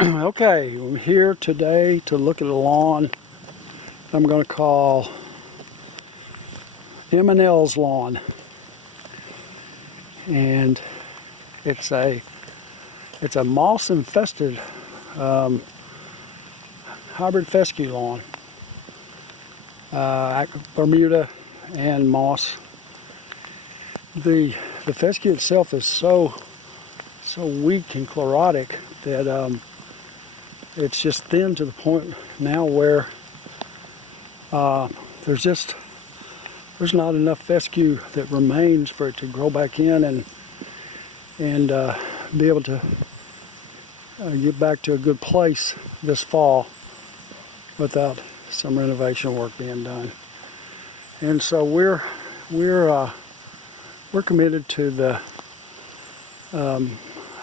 Okay, I'm here today to look at a lawn I'm going to call M&L's lawn. And it's a moss infested hybrid fescue lawn. Bermuda and moss. The fescue itself is so weak and chlorotic that it's just thin to the point now where there's not enough fescue that remains for it to grow back in and be able to get back to a good place this fall without some renovation work being done. And so we're committed to the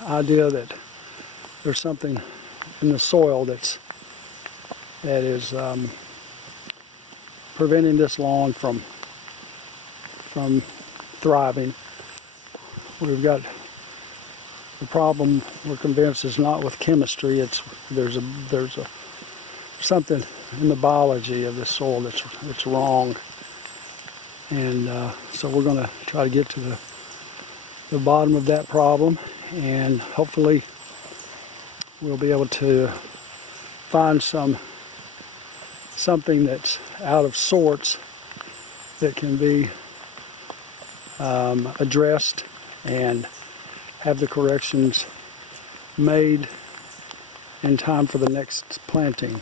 idea that there's something in the soil that is preventing this lawn from thriving. We've got the problem, we're convinced, is not with chemistry. There's something in the biology of the soil that's wrong, and so we're going to try to get to the bottom of that problem, and hopefully we'll be able to find something that's out of sorts that can be addressed and have the corrections made in time for the next planting.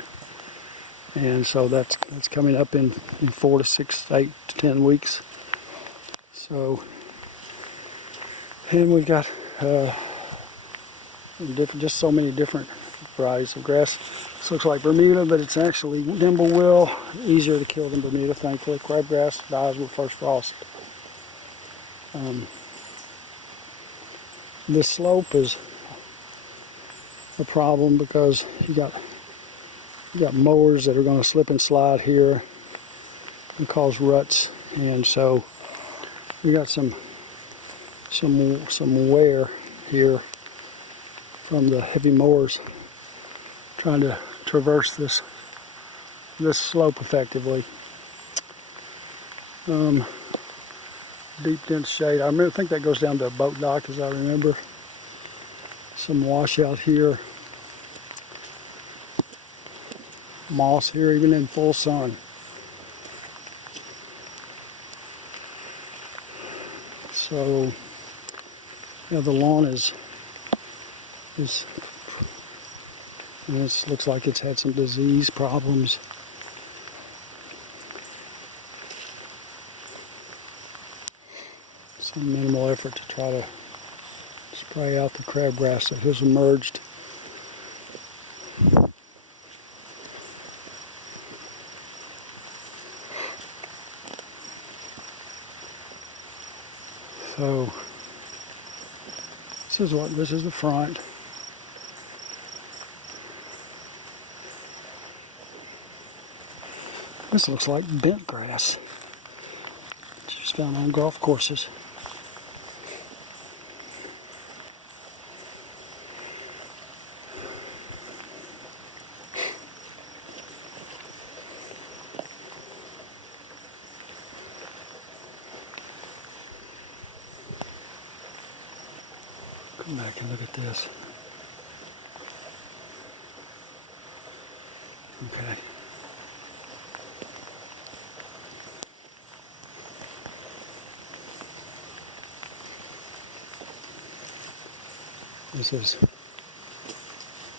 And so that's coming up in 4 to 6, 8 to 10 weeks. So, and we've got just so many different varieties of grass. This looks like Bermuda, but it's actually Dimblewell. Easier to kill than Bermuda, thankfully. Crabgrass dies with first frost. This slope is a problem because you got mowers that are going to slip and slide here and cause ruts, and so we got some wear here from the heavy mowers trying to traverse this slope effectively. Deep dense shade. I think that goes down to a boat dock, as I remember. Some washout here. Moss here, even in full sun. So, yeah, the lawn is and this looks like it's had some disease problems. Some minimal effort to try to spray out the crabgrass that has emerged. So this is the front. This looks like bent grass. It's just found on golf courses. Come back and look at this. Okay. This has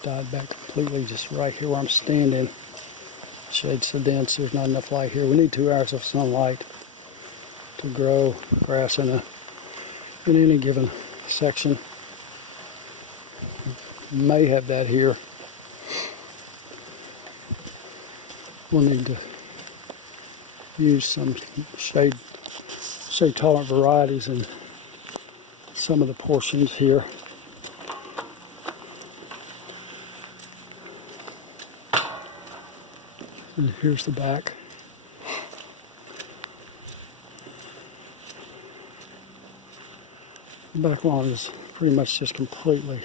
died back completely just right here where I'm standing. Shade's so dense, there's not enough light here. We need 2 hours of sunlight to grow grass in any given section. May have that here. We'll need to use some shade tolerant varieties in some of the portions here. And here's the back. The back lawn is pretty much just completely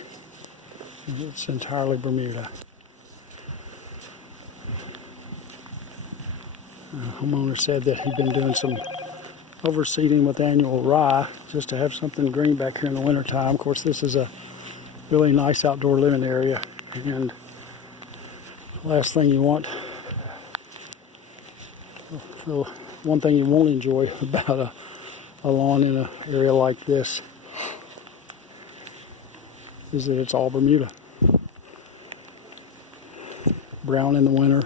It's entirely Bermuda. The homeowner said that he'd been doing some overseeding with annual rye just to have something green back here in the wintertime. Of course, this is a really nice outdoor living area, and last thing you want, the one thing you won't enjoy about a lawn in an area like this is that it's all Bermuda. Brown in the winter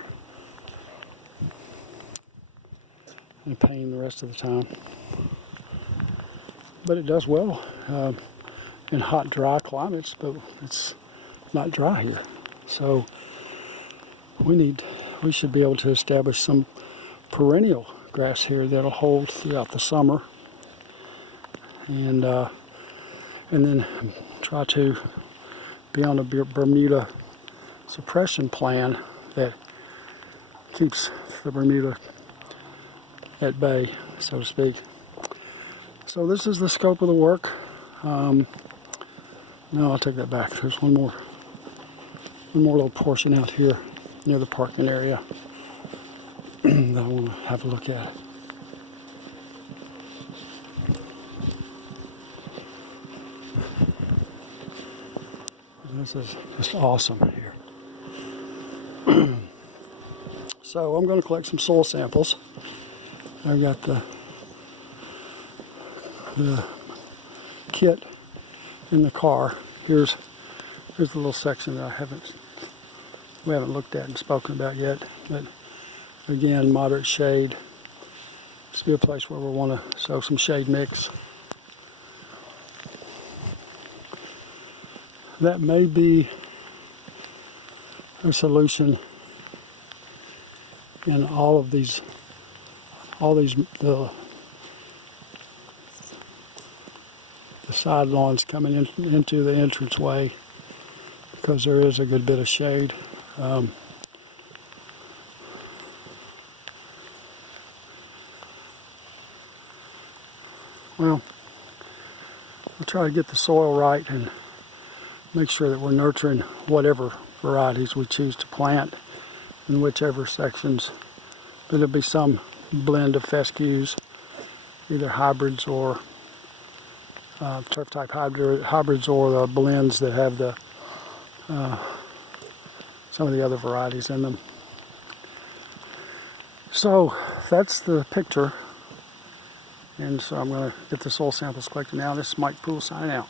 and pain the rest of the time. But it does well in hot, dry climates, but it's not dry here. So we should be able to establish some perennial grass here that'll hold throughout the summer, and then try to be on a Bermuda suppression plan that keeps the Bermuda at bay, so to speak. So this is the scope of the work. No, I'll take that back. There's one more little portion out here near the parking area that I want to have a look at. This is just awesome here. So I'm going to collect some soil samples. I've got the kit in the car. Here's the little section that we haven't looked at and spoken about yet. But again, moderate shade. This will be a place where we want to sow some shade mix. That may be a solution in all these the side lawns coming into the entranceway, because there is a good bit of shade. Well, we'll try to get the soil right and make sure that we're nurturing whatever varieties we choose to plant in whichever sections. But there'll be some blend of fescues, either hybrids or turf type hybrids, or the blends that have some of the other varieties in them. So that's the picture, and so I'm going to get the soil samples collected now. This is Mike Poole signing out.